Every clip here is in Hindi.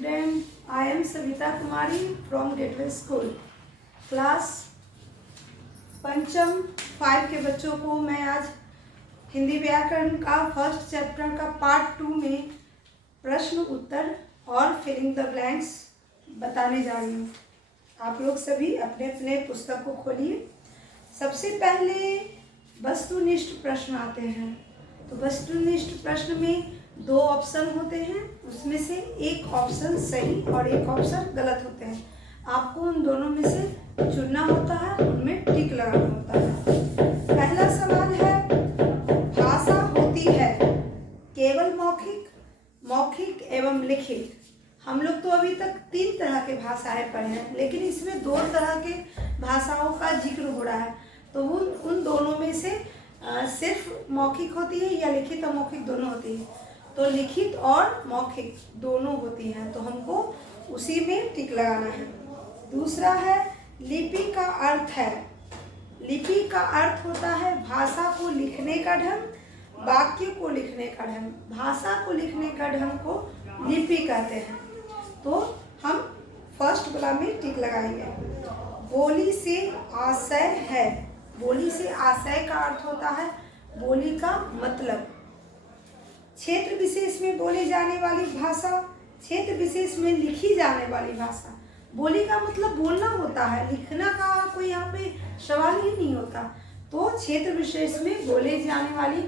student. I am Savita Kumari from Gateway School. Class पंचम 5 के बच्चों को मैं आज हिंदी व्याकरण का फर्स्ट चैप्टर का पार्ट 2 में प्रश्न उत्तर और फिलिंग द ब्लैंक्स बताने जा रही हूँ। आप लोग सभी अपने अपने पुस्तक को खोलिए। सबसे पहले वस्तुनिष्ठ प्रश्न आते हैं। तो वस्तुनिष्ठ प्रश्न में 2 ऑप्शन होते हैं, उसमें से एक ऑप्शन सही और एक ऑप्शन गलत होते हैं। आपको उन दोनों में से चुनना होता है, उनमें टिक लगाना होता है। पहला सवाल है, भाषा होती है केवल मौखिक, मौखिक एवं लिखित। हम लोग तो अभी तक 3 तरह के भाषाएं पढ़े हैं, लेकिन इसमें 2 तरह के भाषाओं का जिक्र हो रहा है। तो उन दोनों में से सिर्फ मौखिक होती है या लिखित और मौखिक दोनों होती है? तो लिखित और मौखिक दोनों होती हैं, तो हमको उसी में टिक लगाना है। दूसरा है, लिपि का अर्थ है। लिपि का अर्थ होता है भाषा को लिखने का ढंग, वाक्य को लिखने का ढंग। भाषा को लिखने का ढंग को लिपि कहते हैं। तो हम फर्स्ट वाला में टिक लगाएंगे। बोली से आशय है। बोली से आशय का अर्थ होता है बोली का मतलब। क्षेत्र विशेष में बोली जाने वाली भाषा, क्षेत्र विशेष में लिखी जाने वाली भाषा। बोली का मतलब बोलना होता है, लिखना का कोई यहाँ पे सवाल ही नहीं होता। तो क्षेत्र विशेष में बोले जाने वाली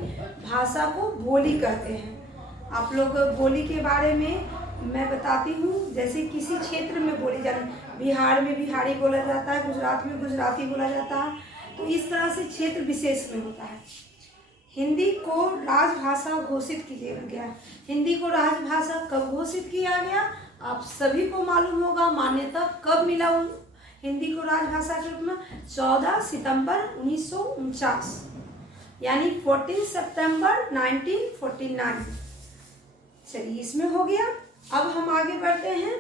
भाषा को बोली कहते हैं। आप लोग बोली के बारे में मैं बताती हूँ। जैसे किसी क्षेत्र में बोली जाती, बिहार में बिहारी बोला जाता है, गुजरात में गुजराती बोला जाता है। तो इस तरह से क्षेत्र विशेष में होता है। हिंदी को राजभाषा घोषित किया गया। हिंदी को राजभाषा कब घोषित किया गया? आप सभी को मालूम होगा। मान्यता कब मिला हिंदी को राजभाषा के रूप में? 14 सितंबर 1949, यानी 14 सितंबर 1949। चलिए, इसमें हो गया। अब हम आगे बढ़ते हैं।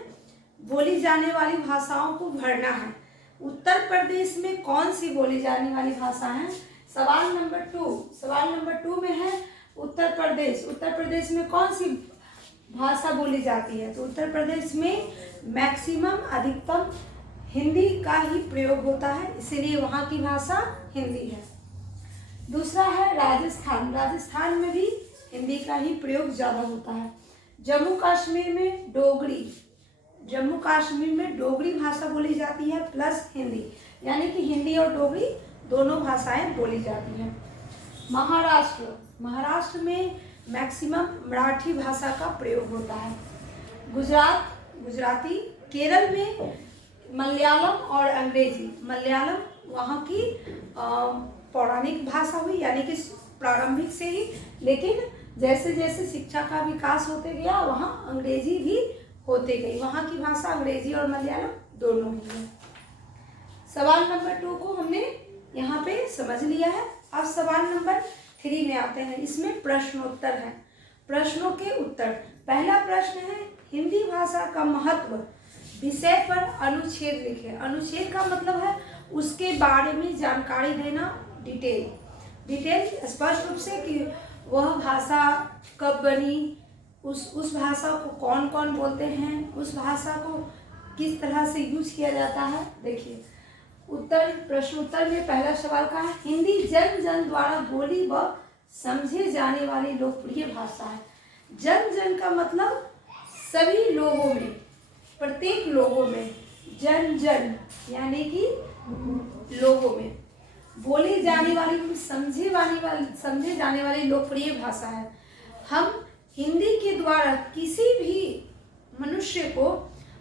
बोली जाने वाली भाषाओं को भरना है। उत्तर प्रदेश में कौन सी बोली जाने वाली भाषा है? सवाल नंबर 2 में है उत्तर प्रदेश। उत्तर प्रदेश में कौन सी भाषा बोली जाती है? तो उत्तर प्रदेश में मैक्सिमम अधिकतम हिंदी का ही प्रयोग होता है, इसीलिए वहाँ की भाषा हिंदी है। दूसरा है राजस्थान। राजस्थान में भी हिंदी का ही प्रयोग ज़्यादा होता है। जम्मू कश्मीर में डोगरी। जम्मू कश्मीर में डोगरी भाषा बोली जाती है प्लस हिंदी, यानी कि हिंदी और डोगरी दोनों भाषाएं बोली जाती हैं। महाराष्ट्र में मैक्सिमम मराठी भाषा का प्रयोग होता है। गुजराती। केरल में मलयालम और अंग्रेजी। मलयालम वहाँ की पौराणिक भाषा हुई, यानी कि प्रारंभिक से ही, लेकिन जैसे जैसे शिक्षा का विकास होते गया वहाँ अंग्रेजी भी होते गई। वहाँ की भाषा अंग्रेजी और मलयालम दोनों ही है। सवाल नंबर 2 को हमने यहाँ पे समझ लिया है। अब सवाल नंबर 3 में आते हैं। इसमें प्रश्नोत्तर है। प्रश्नों के उत्तर। पहला प्रश्न है, हिंदी भाषा का महत्व विषय पर अनुच्छेद लिखे। अनुच्छेद का मतलब है उसके बारे में जानकारी देना, डिटेल स्पष्ट रूप से कि वह भाषा कब बनी, उस भाषा को कौन कौन बोलते हैं, उस भाषा को किस तरह से यूज किया जाता है। देखिए, प्रश्नोत्तर में पहला सवाल का है, हिंदी जन जन द्वारा बोली व समझे जाने वाली लोकप्रिय भाषा है। जन जन का मतलब सभी लोगों में, प्रत्येक लोगों में। जन जन यानी कि लोगों में बोली जाने वाली, समझे जाने वाली लोकप्रिय भाषा है। हम हिंदी के द्वारा किसी भी मनुष्य को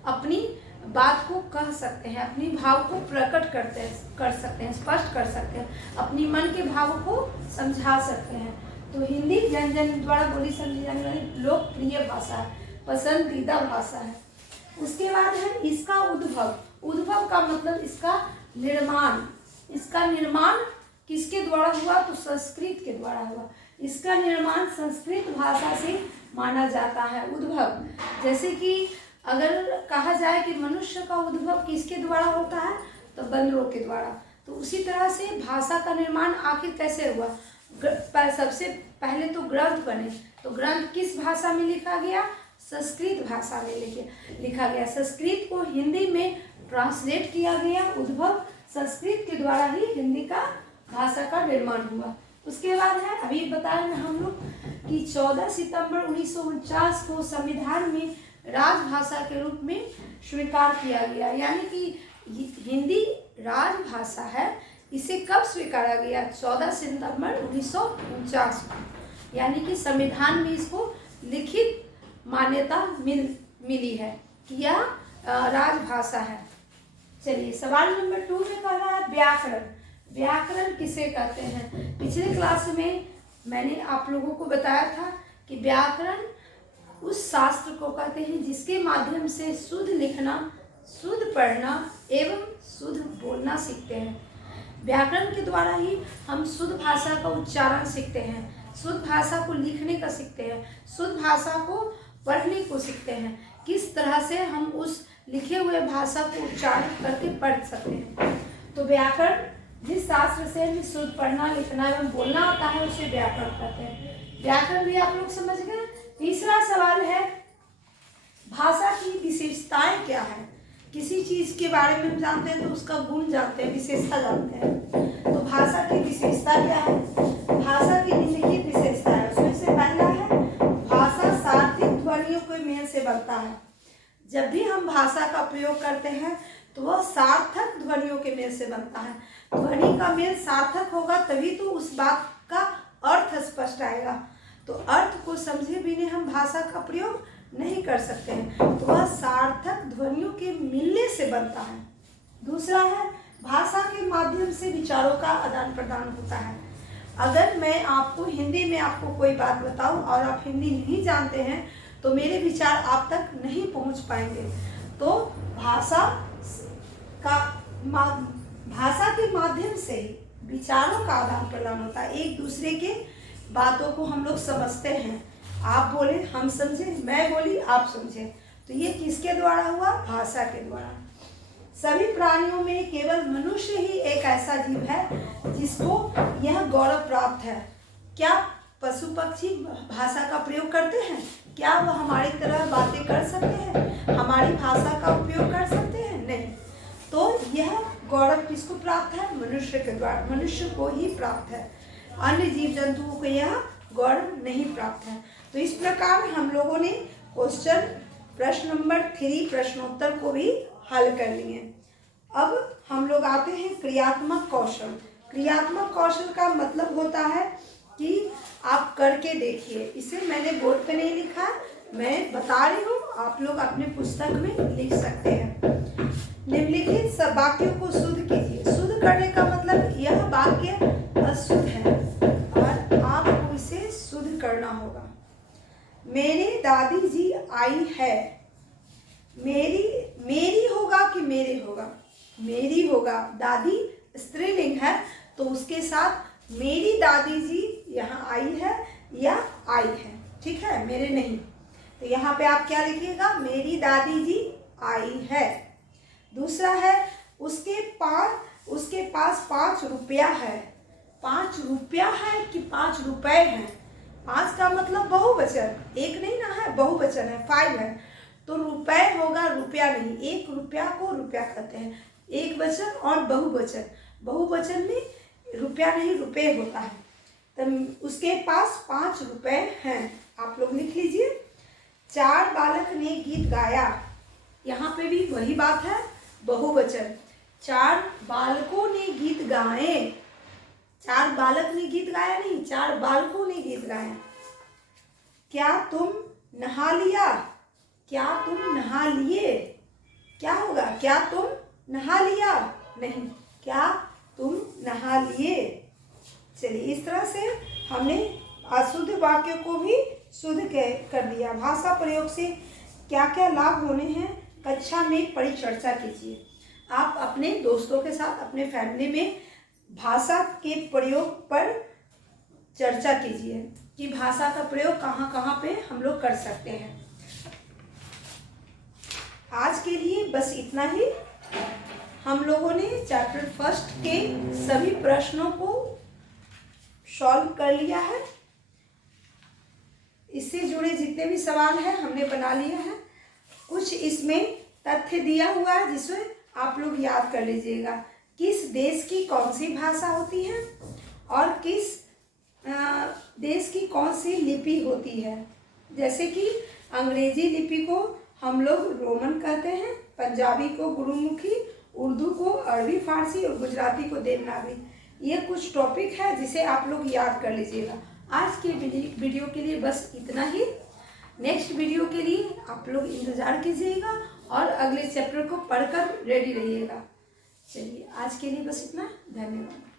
अपनी बात को कह सकते हैं, अपनी भाव को प्रकट कर सकते हैं, स्पष्ट कर सकते हैं, अपनी मन के भाव को समझा सकते हैं। तो हिंदी जन जन द्वारा बोली समझी जाने वाली लोकप्रिय भाषा है, पसंदीदा भाषा है। उसके बाद है इसका उद्भव। उद्भव का मतलब इसका निर्माण। इसका निर्माण किसके द्वारा हुआ? तो संस्कृत के द्वारा हुआ। इसका निर्माण संस्कृत भाषा से माना जाता है। उद्भव, जैसे कि अगर कहा जाए कि मनुष्य का उद्भव किसके द्वारा होता है, तो बंदरों के द्वारा। तो उसी तरह से भाषा का निर्माण आखिर कैसे हुआ? सबसे पहले तो ग्रंथ बने। तो ग्रंथ किस भाषा में लिखा गया? संस्कृत भाषा में लिखा गया। संस्कृत को हिंदी में ट्रांसलेट किया गया। उद्भव संस्कृत के द्वारा ही हिंदी का भाषा का निर्माण हुआ। उसके बाद है, अभी बताए ना हम लोग कि 14 सितंबर 1949 को संविधान में राजभाषा के रूप में स्वीकार किया गया। यानी कि हिंदी राजभाषा है, इसे कब स्वीकारा गया? 14 सितंबर 1949 को। यानी कि संविधान में इसको लिखित मान्यता मिली है कि यह राजभाषा है। चलिए सवाल नंबर 2 में कह रहा है व्याकरण। व्याकरण किसे कहते हैं? पिछले क्लास में मैंने आप लोगों को बताया था कि व्याकरण उस शास्त्र को कहते हैं जिसके माध्यम से शुद्ध लिखना, शुद्ध पढ़ना एवं शुद्ध बोलना सीखते हैं। व्याकरण के द्वारा ही हम शुद्ध भाषा का उच्चारण सीखते हैं, शुद्ध भाषा को लिखने का सीखते हैं, शुद्ध भाषा को पढ़ने को सीखते हैं। किस तरह से हम उस लिखे हुए भाषा को उच्चारण करके पढ़ सकते हैं। तो व्याकरण जिस शास्त्र से हमें शुद्ध पढ़ना, लिखना एवं बोलना आता है उसे व्याकरण कहते हैं। व्याकरण भी आप लोग समझ गए। तीसरा सवाल है भाषा की विशेषताएं क्या है? किसी चीज के बारे में हम जानते हैं तो उसका गुण जानते हैं, विशेषता जानते हैं। तो भाषा की विशेषता क्या है? भाषा की निम्नलिखित विशेषता है। उसमें से पहला है भाषा सार्थिक ध्वनियों के मेल से बनता है। जब भी हम भाषा का प्रयोग करते हैं तो वह सार्थक ध्वनियों के मेल से बनता है। ध्वनि का मेल सार्थक होगा तभी तो उस बात का अर्थ स्पष्ट आएगा। तो अर्थ को समझे बिना हम भाषा का प्रयोग नहीं कर सकते हैं। तो वह सार्थक ध्वनियों के मिलने से बनता है। दूसरा है भाषा के माध्यम से विचारों का आदान प्रदान होता है। अगर मैं आपको हिंदी में आपको कोई बात बताऊं और आप हिंदी नहीं जानते हैं तो मेरे विचार आप तक नहीं पहुंच पाएंगे। तो भाषा के माध्यम से विचारों का आदान प्रदान होता है। एक दूसरे के बातों को हम लोग समझते हैं। आप बोले हम समझे, मैं बोली आप समझे। तो ये किसके द्वारा हुआ? भाषा के द्वारा। सभी प्राणियों में केवल मनुष्य ही एक ऐसा जीव है जिसको यह गौरव प्राप्त है। क्या पशु पक्षी भाषा का प्रयोग करते हैं? क्या वह हमारी तरह बातें कर सकते हैं? हमारी भाषा का उपयोग कर सकते हैं? नहीं। तो यह गौरव किसको प्राप्त है? मनुष्य के द्वारा, मनुष्य को ही प्राप्त है। अन्य जीव जंतुओं को यह गौरव नहीं प्राप्त है। तो इस प्रकार हम लोगों ने प्रश्न नंबर 3 प्रश्नोत्तर को भी हल कर लिए। अब हम लोग आते हैं क्रियात्मक कौशल। क्रियात्मक कौशल का मतलब होता है कि आप करके देखिए। इसे मैंने बोर्ड पे नहीं लिखा, मैं बता रही हूँ, आप लोग अपने पुस्तक में लिख सकते हैं। निम्नलिखित सब वाक्यों को शुद्ध कीजिए। शुद्ध करने का मतलब यह वाक्य अशुद्ध है और आपको इसे शुद्ध करना होगा। मेरी दादी जी आई है। मेरी होगा कि मेरे होगा? मेरी होगा। दादी स्त्रीलिंग है तो उसके साथ मेरी दादी जी यहाँ आई है या आई है, ठीक है, मेरे नहीं। तो यहाँ पे आप क्या लिखिएगा? मेरी दादी जी आई है। दूसरा है उसके पास 5 रुपया है। 5 रुपया है कि 5 रुपए हैं? 5 का मतलब बहुवचन, एक नहीं ना है, बहुवचन है, 5 है। तो रुपए होगा, रुपया नहीं। 1 रुपया को रुपया कहते हैं। एक वचन और बहुवचन, बहुवचन में रुपया नहीं रुपए होता है। तो उसके पास 5 रुपए हैं। आप लोग लिख लीजिए। 4 बालक ने गीत गाया। यहाँ पे भी वही बात है, बहुवचन। 4 बालकों ने गीत गाए। 4 बालक ने गीत गाया नहीं, 4 बालकों ने गीत गाया। क्या तुम नहा लिया? क्या तुम नहा लिए? क्या होगा? क्या तुम नहा लिया? नहीं, क्या तुम नहा लिए? चलिए, इस तरह से हमने अशुद्ध वाक्य को भी शुद्ध कर दिया। भाषा प्रयोग से क्या क्या लाभ होने हैं कक्षा में परिचर्चा कीजिए। आप अपने दोस्तों के साथ, अपने फैमिली में भाषा के प्रयोग पर चर्चा कीजिए कि भाषा का प्रयोग कहाँ कहाँ पे हम लोग कर सकते हैं। आज के लिए बस इतना ही। हम लोगों ने चैप्टर 1 के सभी प्रश्नों को सॉल्व कर लिया है। इससे जुड़े जुड़े जितने भी सवाल हैं हमने बना लिया है। कुछ इसमें तथ्य दिया हुआ है जिसे आप लोग याद कर लीजिएगा। किस देश की कौन सी भाषा होती है और किस देश की कौन सी लिपि होती है। जैसे कि अंग्रेजी लिपि को हम लोग रोमन कहते हैं, पंजाबी को गुरुमुखी, उर्दू को अरबी फारसी और गुजराती को देवनागरी। ये कुछ टॉपिक है जिसे आप लोग याद कर लीजिएगा। आज के वीडियो के लिए बस इतना ही। नेक्स्ट वीडियो के लिए आप लोग इंतज़ार कीजिएगा और अगले चैप्टर को पढ़कर रेडी रहिएगा। चलिए आज के लिए बस इतना। धन्यवाद।